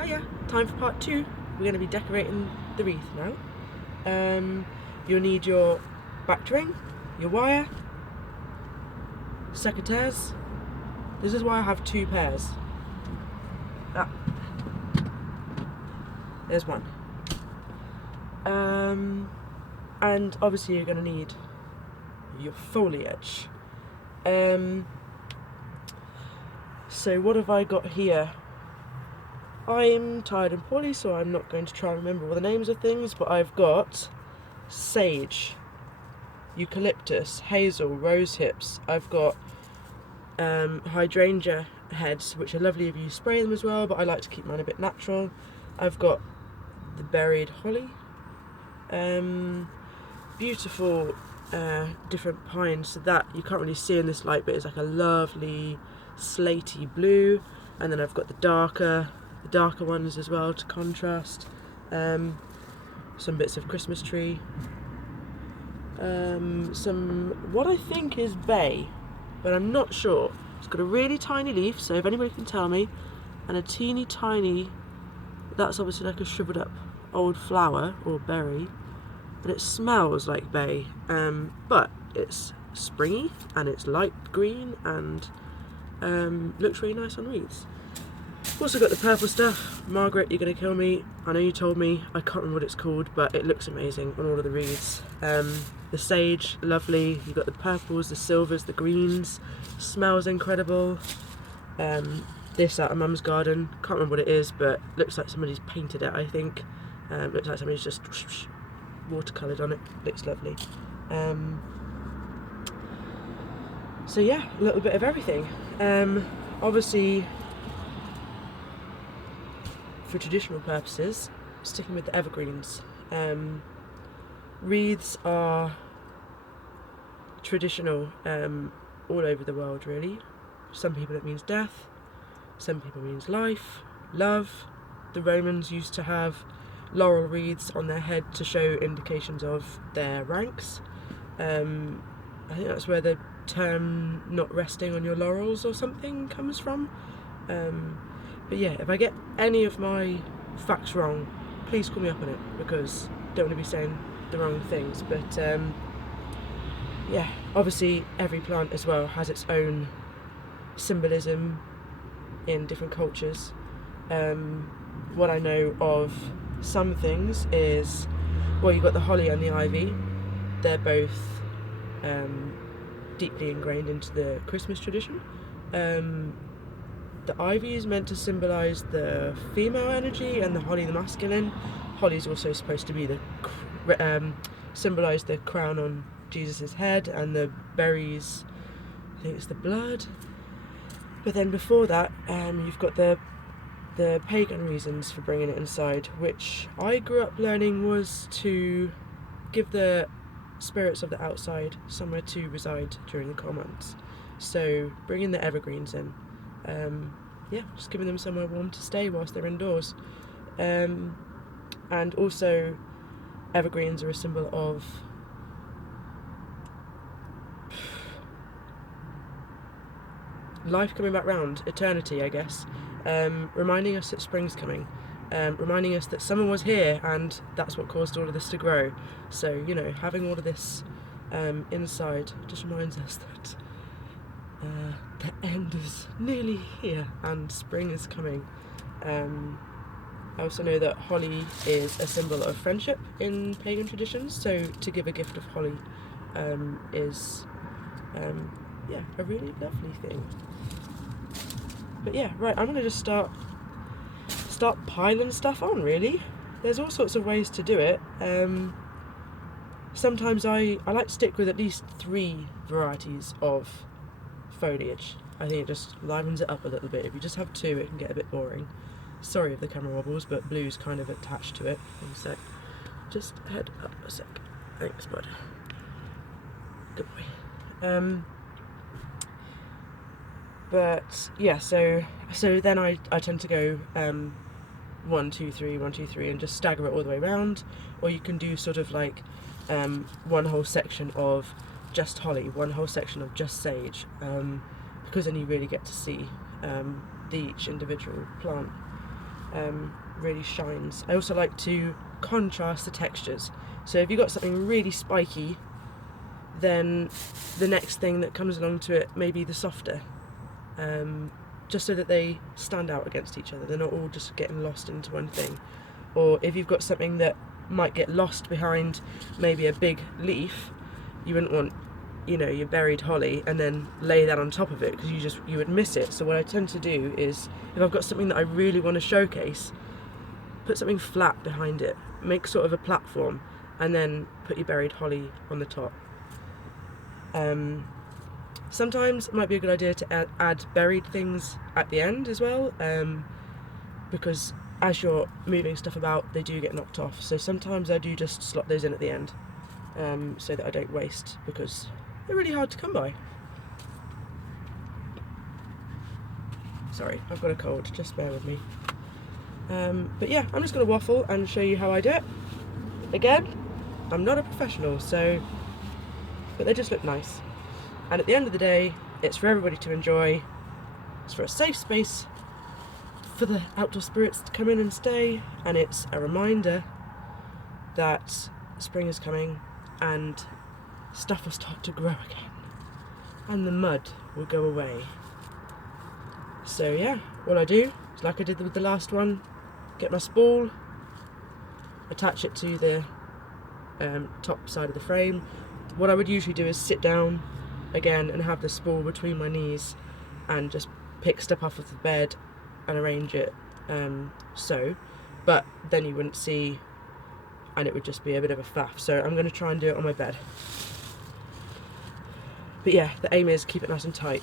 Hiya, time for part 2. We're going to be decorating the wreath now. You'll need your back ring, your wire, secateurs. This is why I have 2 pairs. There's one. And obviously you're going to need your foliage. So what have I got here? I'm tired and poorly, so I'm not going to try and remember all the names of things, but I've got sage, eucalyptus, hazel, rose hips. I've got hydrangea heads, which are lovely if you spray them as well, but I like to keep mine a bit natural. I've got the berried holly, beautiful different pines, so that you can't really see in this light, but it's like a lovely slaty blue. And then I've got the darker ones as well to contrast. Some bits of Christmas tree, some what I think is bay, but I'm not sure. It's got a really tiny leaf, so if anybody can tell me, and a teeny tiny, that's obviously like a shriveled up old flower or berry, and it smells like bay, but it's springy and it's light green and looks really nice on wreaths. Also got the purple stuff. Margaret, you're going to kill me. I know you told me. I can't remember what it's called, but it looks amazing on all of the wreaths. The sage, lovely. You've got the purples, the silvers, the greens. Smells incredible. This out of Mum's garden. Can't remember what it is, but looks like somebody's painted it, I think. Looks like somebody's just watercoloured on it. Looks lovely. So yeah, a little bit of everything. Obviously, for traditional purposes, sticking with the evergreens. Wreaths are traditional all over the world, really. Some people it means death, some people it means life, love. The Romans used to have laurel wreaths on their head to show indications of their ranks. I think that's where the term not resting on your laurels or something comes from. But yeah, if I get any of my facts wrong, please call me up on it, because I don't want to be saying the wrong things. But yeah, obviously every plant as well has its own symbolism in different cultures. What I know of some things is, well, you've got the holly and the ivy. They're both deeply ingrained into the Christmas tradition. The ivy is meant to symbolise the female energy and the holly the masculine. Holly's also supposed to be the symbolise the crown on Jesus' head, and the berries, I think it's the blood. But then before that, you've got the pagan reasons for bringing it inside, which I grew up learning was to give the spirits of the outside somewhere to reside during the cold months. So bringing the evergreens in. Yeah, just giving them somewhere warm to stay whilst they're indoors. And also, evergreens are a symbol of life coming back round, eternity, I guess. Reminding us that spring's coming. Reminding us that summer was here, and that's what caused all of this to grow. So, you know, having all of this inside just reminds us that the end is nearly here and spring is coming. I also know that holly is a symbol of friendship in pagan traditions, so to give a gift of holly is yeah, a really lovely thing. But yeah, right, I'm going to just start piling stuff on, really. There's all sorts of ways to do it. Sometimes I like to stick with at least 3 varieties of foliage. I think it just livens it up a little bit. If you just have 2, it can get a bit boring. Sorry if the camera wobbles, but blue's kind of attached to it. One sec. Just head up a sec. Thanks, bud. Good boy. But yeah, so then I tend to go 1, 2, 3, 1, 2, 3, and just stagger it all the way around. Or you can do sort of like one whole section of just holly, one whole section of just sage, because then you really get to see each individual plant. really shines. I also like to contrast the textures. So if you've got something really spiky, then the next thing that comes along to it may be the softer, just so that they stand out against each other. They're not all just getting lost into one thing. Or if you've got something that might get lost behind maybe a big leaf, you wouldn't want, you know, your buried holly and then lay that on top of it, because you would miss it. So what I tend to do is, if I've got something that I really want to showcase, put something flat behind it, make sort of a platform, and then put your buried holly on the top. Sometimes it might be a good idea to add buried things at the end as well, because as you're moving stuff about, they do get knocked off. So sometimes I do just slot those in at the end, so that I don't waste, because they're really hard to come by. Sorry, I've got a cold, just bear with me. But yeah, I'm just going to waffle and show you how I do it. Again, I'm not a professional, but they just look nice. And at the end of the day, it's for everybody to enjoy. It's for a safe space for the outdoor spirits to come in and stay, and it's a reminder that spring is coming and stuff will start to grow again and the mud will go away. So yeah, what I do is, like I did with the last one, get my spool, attach it to the top side of the frame. What I would usually do is sit down again and have the spool between my knees and just pick stuff off of the bed and arrange it but then you wouldn't see, and it would just be a bit of a faff. So I'm going to try and do it on my bed. But yeah, the aim is keep it nice and tight.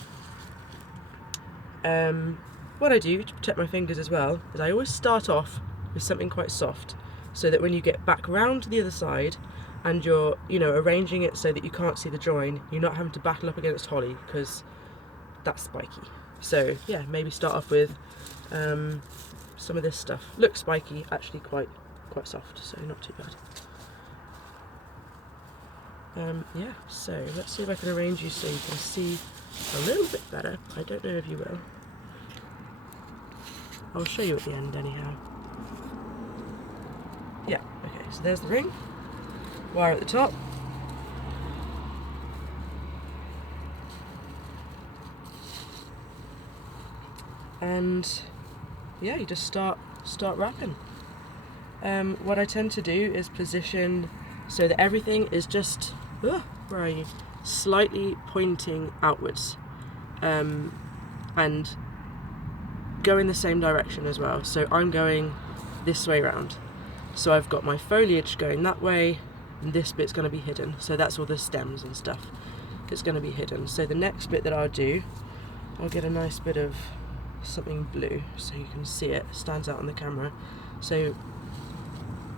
What I do to protect my fingers as well is I always start off with something quite soft, so that when you get back round to the other side and you're, you know, arranging it so that you can't see the join, you're not having to battle up against holly, because that's spiky. So yeah, maybe start off with some of this stuff. Looks spiky, actually quite soft, so not too bad. Yeah, so let's see if I can arrange you so you can see a little bit better. I don't know if you will. I'll show you at the end anyhow. Yeah, okay, so there's the ring. Wire at the top. And yeah, you just start wrapping. What I tend to do is position so that everything is just where are you? Slightly pointing outwards, and go in the same direction as well. So I'm going this way round. So I've got my foliage going that way, and this bit's going to be hidden. So that's all the stems and stuff. It's going to be hidden. So the next bit that I'll do, I'll get a nice bit of something blue so you can see it. Stands out on the camera. So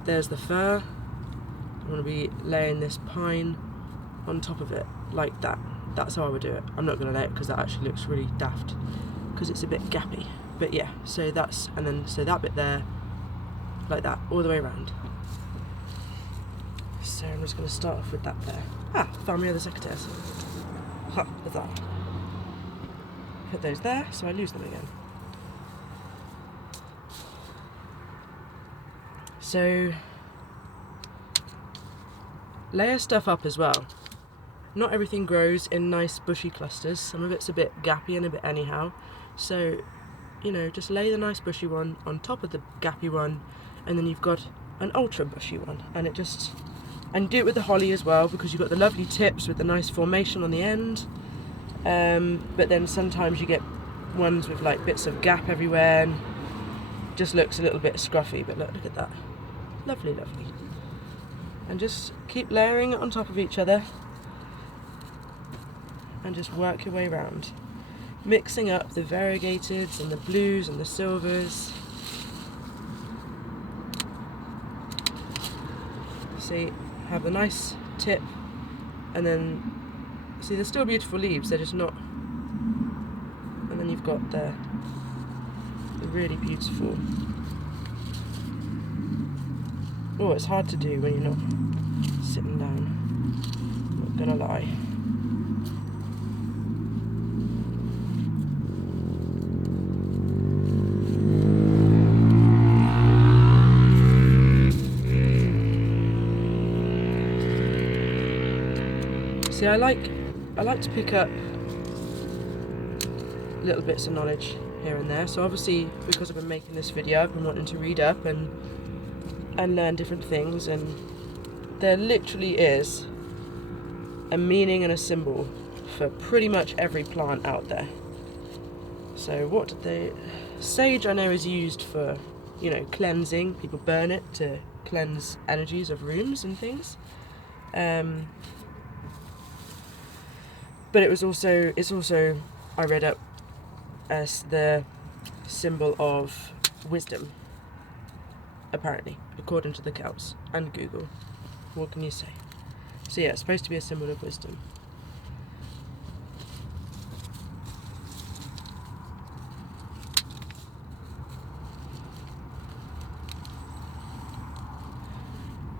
there's the fir. I'm going to be laying this pine on top of it like that. That's how I would do it. I'm not going to lay it because that actually looks really daft, because it's a bit gappy. But yeah, so that's, and then so that bit there, like that, all the way around. So I'm just going to start off with that there. Found my other secateurs. Ha, look at that. Put those there so I lose them again. So layer stuff up as well. Not everything grows in nice bushy clusters. Some of it's a bit gappy and a bit anyhow. So, you know, just lay the nice bushy one on top of the gappy one, and then you've got an ultra bushy one. And do it with the holly as well, because you've got the lovely tips with the nice formation on the end. But then sometimes you get ones with like bits of gap everywhere and just looks a little bit scruffy, but look at that. Lovely, lovely. And just keep layering it on top of each other and just work your way around, mixing up the variegateds and the blues and the silvers. See, have the nice tip, and then see they're still beautiful leaves, they're just not, and then you've got the really beautiful. Oh, it's hard to do when you're not sitting down, not gonna lie. See, I like to pick up little bits of knowledge here and there. So obviously, because I've been making this video, I've been wanting to read up and learn different things, and there literally is a meaning and a symbol for pretty much every plant out there. So what did they... Sage I know is used for, you know, cleansing. People burn it to cleanse energies of rooms and things. But it's also I read up as the symbol of wisdom, apparently, according to the Celts and Google. What can you say? So yeah, it's supposed to be a symbol of wisdom.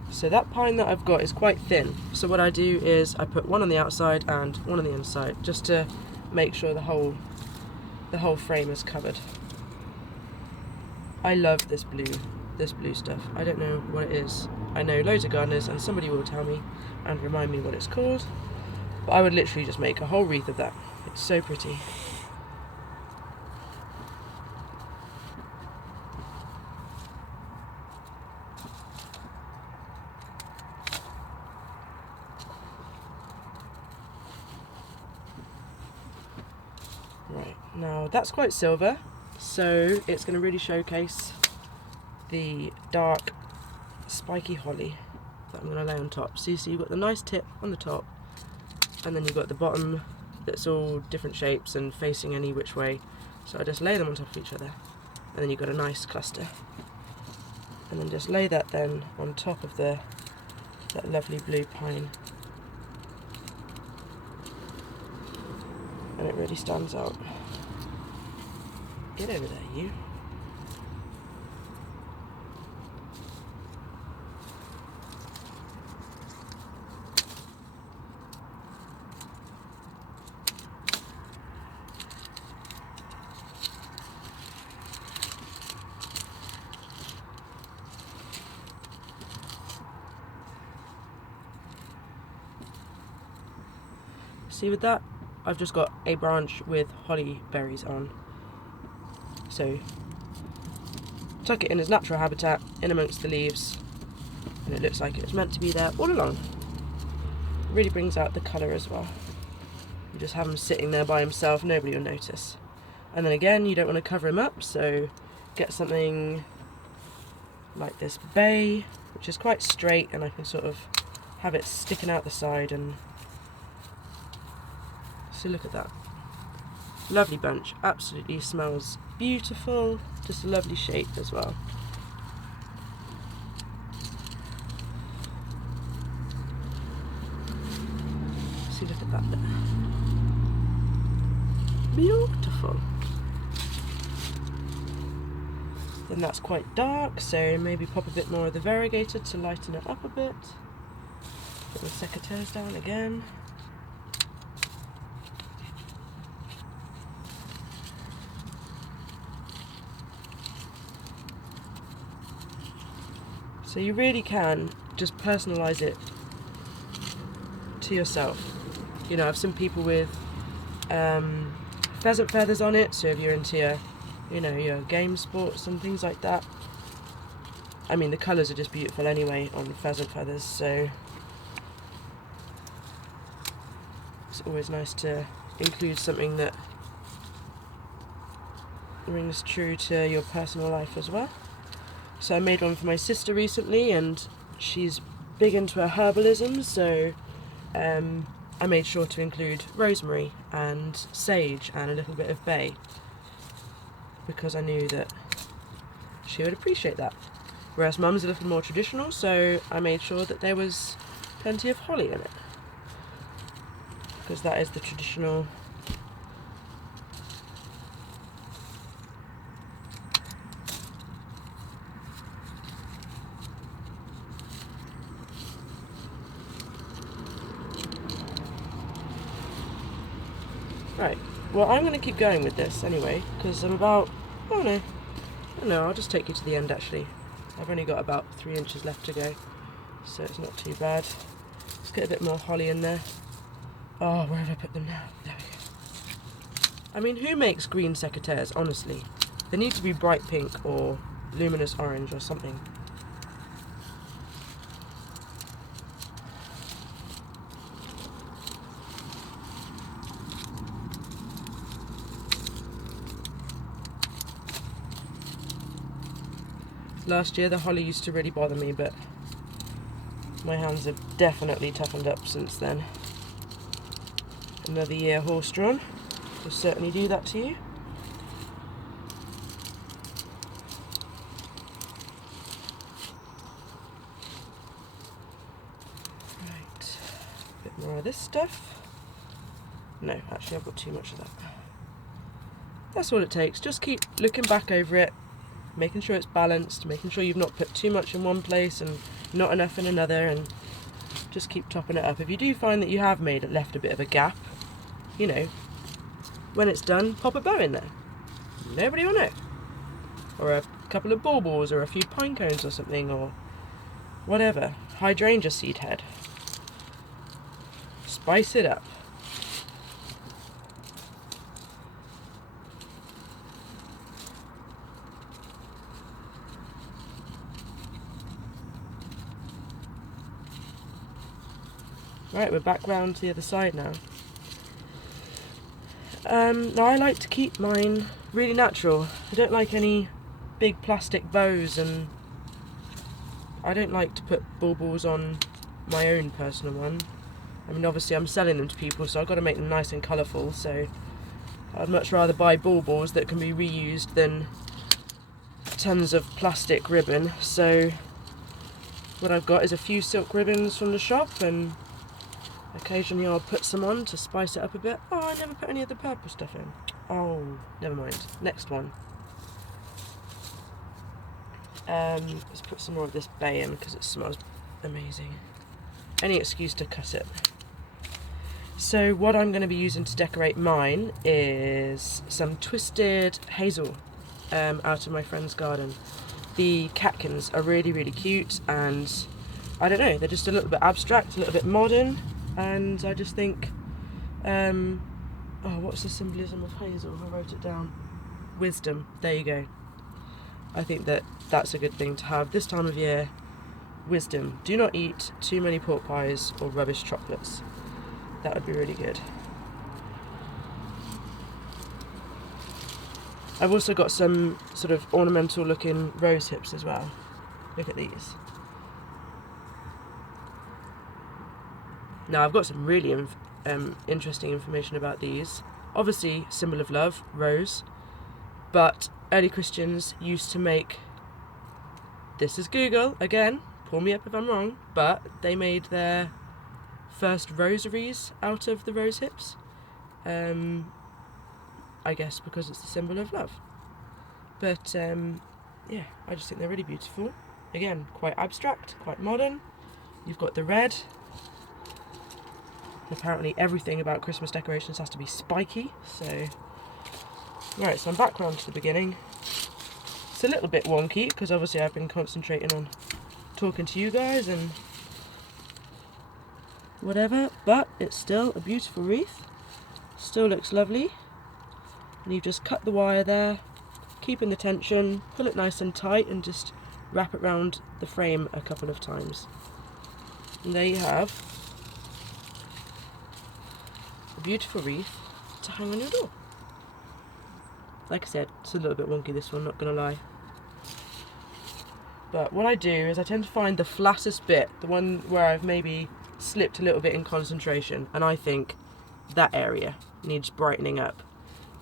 So that pine that I've got is quite thin. So what I do is I put one on the outside and one on the inside, just to make sure the whole frame is covered. I love this blue stuff. I don't know what it is. I know loads of gardeners, and somebody will tell me and remind me what it's called. But I would literally just make a whole wreath of that. It's so pretty. Right, now that's quite silver, so it's going to really showcase the dark spiky holly that I'm going to lay on top. So you see you've got the nice tip on the top, and then you've got the bottom that's all different shapes and facing any which way. So I just lay them on top of each other, and then you've got a nice cluster. And then just lay that then on top of that lovely blue pine. And it really stands out. Get over there, you. See, with that, I've just got a branch with holly berries on. So, tuck it in its natural habitat, in amongst the leaves, and it looks like it was meant to be there all along. It really brings out the colour as well. You just have him sitting there by himself, nobody will notice. And then again, you don't want to cover him up, so get something like this bay, which is quite straight, and I can sort of have it sticking out the side. And so look at that. Lovely bunch, absolutely smells beautiful, just a lovely shape as well. See, look at that there. Beautiful. Then that's quite dark, so maybe pop a bit more of the variegated to lighten it up a bit. Put the secateurs down again. So you really can just personalise it to yourself. You know, I've seen people with pheasant feathers on it, so if you're into your game sports and things like that. I mean, the colours are just beautiful anyway on pheasant feathers, so it's always nice to include something that rings true to your personal life as well. So I made one for my sister recently, and she's big into her herbalism, so I made sure to include rosemary and sage and a little bit of bay, because I knew that she would appreciate that. Whereas Mum's a little more traditional, so I made sure that there was plenty of holly in it, because that is the traditional . Right, well, I'm going to keep going with this anyway, because I'm about, oh no, I'll just take you to the end actually. I've only got about 3 inches left to go, so it's not too bad. Let's get a bit more holly in there. Oh, where have I put them now? There we go. I mean, who makes green secateurs, honestly? They need to be bright pink or luminous orange or something. Last year the holly used to really bother me, but my hands have definitely toughened up since then. Another year horse-drawn will certainly do that to you. Right, a bit more of this stuff. No, actually I've got too much of that. That's all it takes. Just keep looking back over it, making sure it's balanced, making sure you've not put too much in one place and not enough in another, and just keep topping it up. If you do find that you have left a bit of a gap, you know, when it's done, pop a bow in there. Nobody will know. Or a couple of baubles or a few pine cones or something, or whatever. Hydrangea seed head. Spice it up. Right, we're back round to the other side now. Now I like to keep mine really natural. I don't like any big plastic bows, and I don't like to put baubles on my own personal one. I mean, obviously I'm selling them to people, so I've got to make them nice and colourful, so I'd much rather buy baubles that can be reused than tons of plastic ribbon. So what I've got is a few silk ribbons from the shop, and occasionally I'll put some on to spice it up a bit. Oh, I never put any of the purple stuff in. Oh, never mind. Next one. Let's put some more of this bay in because it smells amazing. Any excuse to cut it. So what I'm going to be using to decorate mine is some twisted hazel out of my friend's garden. The catkins are really, really cute, and I don't know, they're just a little bit abstract, a little bit modern. And I just think, oh, what's the symbolism of hazel? I wrote it down. Wisdom. There you go. I think that that's a good thing to have this time of year. Wisdom. Do not eat too many pork pies or rubbish chocolates. That would be really good. I've also got some sort of ornamental looking rose hips as well. Look at these. Now I've got some really interesting information about these. Obviously, symbol of love, rose, but early Christians used to make, this is Google, again, pull me up if I'm wrong, but they made their first rosaries out of the rose hips. I guess because it's the symbol of love. But yeah, I just think they're really beautiful. Again, quite abstract, quite modern. You've got the red. Apparently everything about Christmas decorations has to be spiky, so... Right, so I'm back round to the beginning. It's a little bit wonky, because obviously I've been concentrating on talking to you guys and whatever, but it's still a beautiful wreath. Still looks lovely. And you've just cut the wire there, keeping the tension, pull it nice and tight, and just wrap it around the frame a couple of times. And there you have a beautiful wreath to hang on your door. Like I said, it's a little bit wonky, this one, not gonna lie. But what I do is I tend to find the flattest bit, the one where I've maybe slipped a little bit in concentration, and I think that area needs brightening up.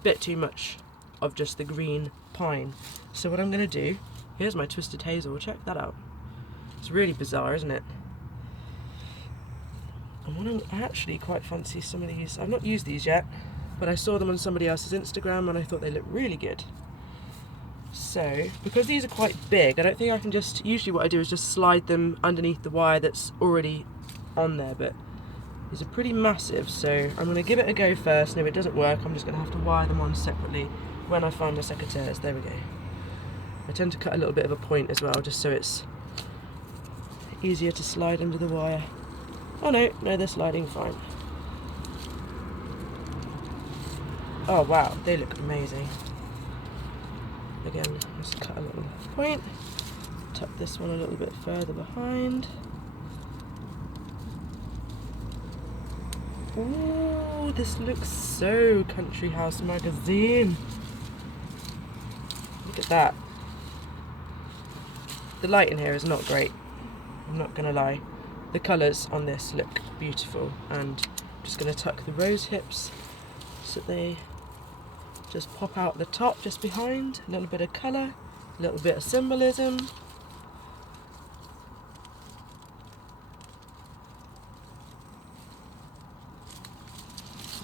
Bit too much of just the green pine. So what I'm gonna do, here's my twisted hazel, check that out. It's really bizarre, isn't it? I actually quite fancy some of these. I've not used these yet, but I saw them on somebody else's Instagram and I thought they looked really good. So, because these are quite big, I don't think I can just, usually what I do is just slide them underneath the wire that's already on there, but these are pretty massive, so I'm going to give it a go first, and if it doesn't work, I'm just going to have to wire them on separately when I find my secateurs. There we go. I tend to cut a little bit of a point as well, just so it's easier to slide under the wire. Oh no, they're sliding fine. Oh wow, they look amazing. Again, just cut a little point, tuck this one a little bit further behind. Ooh, this looks so Country House Magazine. Look at that. The light in here is not great, I'm not gonna lie. The colours on this look beautiful, and I'm just gonna tuck the rose hips so they just pop out the top just behind. A little bit of colour, a little bit of symbolism.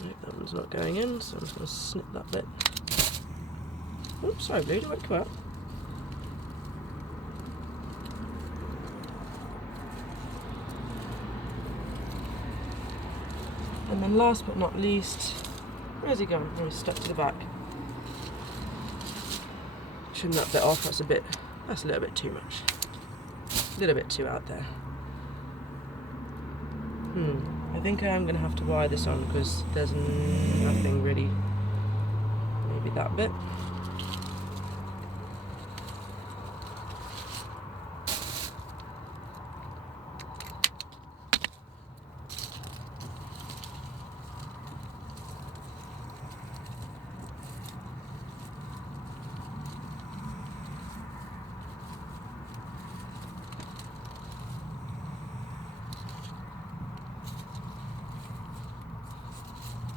Nope, that one's not going in, so I'm just going to snip that bit. Oops, sorry Blue, don't come up. And then last but not least, where's he gone? Oh, he's stuck to the back. Trim that bit off, that's a little bit too much. A little bit too out there. I think I am going to have to wire this on because there's nothing really. Maybe that bit.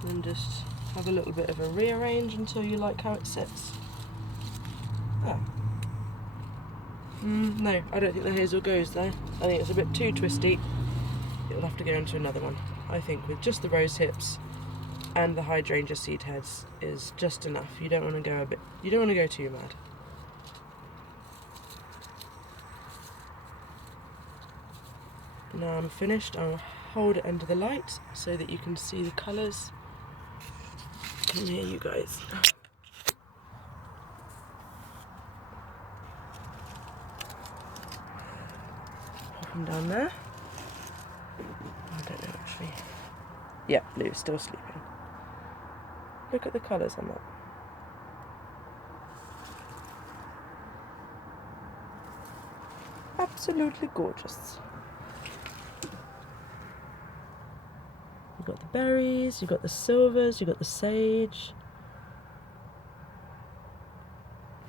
And just have a little bit of a rearrange until you like how it sits. Oh. No, I don't think the hazel goes there. I think it's a bit too twisty. It'll have to go into another one. I think with just the rose hips and the hydrangea seed heads is just enough. You don't want to go too mad. Now I'm finished, I'll hold it under the light so that you can see the colours. Come here, you guys. Pop them down there. I don't know actually. Yeah, Blue's still sleeping. Look at the colours on that. Absolutely gorgeous. You've got the berries, you've got the silvers, you've got the sage.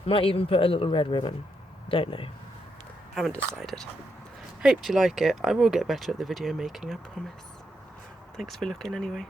Might even put a little red ribbon. Don't know. Haven't decided. Hope you like it. I will get better at the video making, I promise. Thanks for looking anyway.